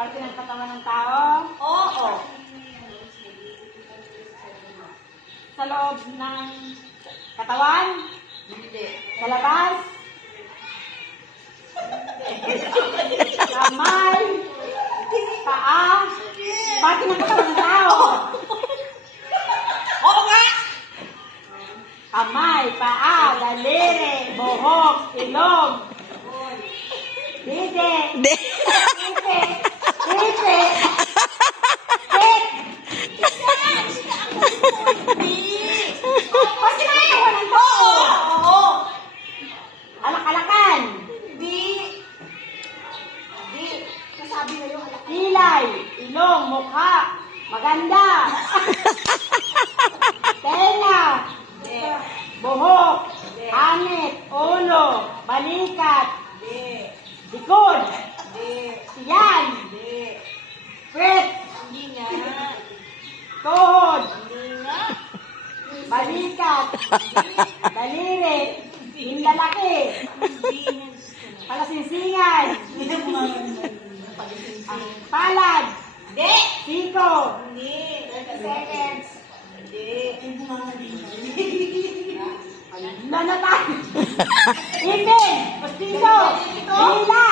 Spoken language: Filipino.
Parte ng katawan ng tao? Oo. Sa loob ng katawan? Hindi. Sa labas? Kamay? Paa? Parte ng katawan ng tao? Oo nga! Kamay, paa, daliri, buhok, ilong, dide, ite, ite, tit. Kasi naiwa ng tao. Oo. Alak-alakan, Hindi. Hindi. Kasabi na yung alak. kilay, ilong, mukha, maganda. Tenga, buhok, anit, ulo, balikat, Hindi. likod, Hindi. tiyan, Hindi. pwet, Hindi nga. tuhod, Hindi nga. balikat, daliri, hindalaki, Hindi nga. palasingsingan, palad, Hindi. siko, Hindi. 30 seconds, Hindi. lanatan, ipin, postiso, hila,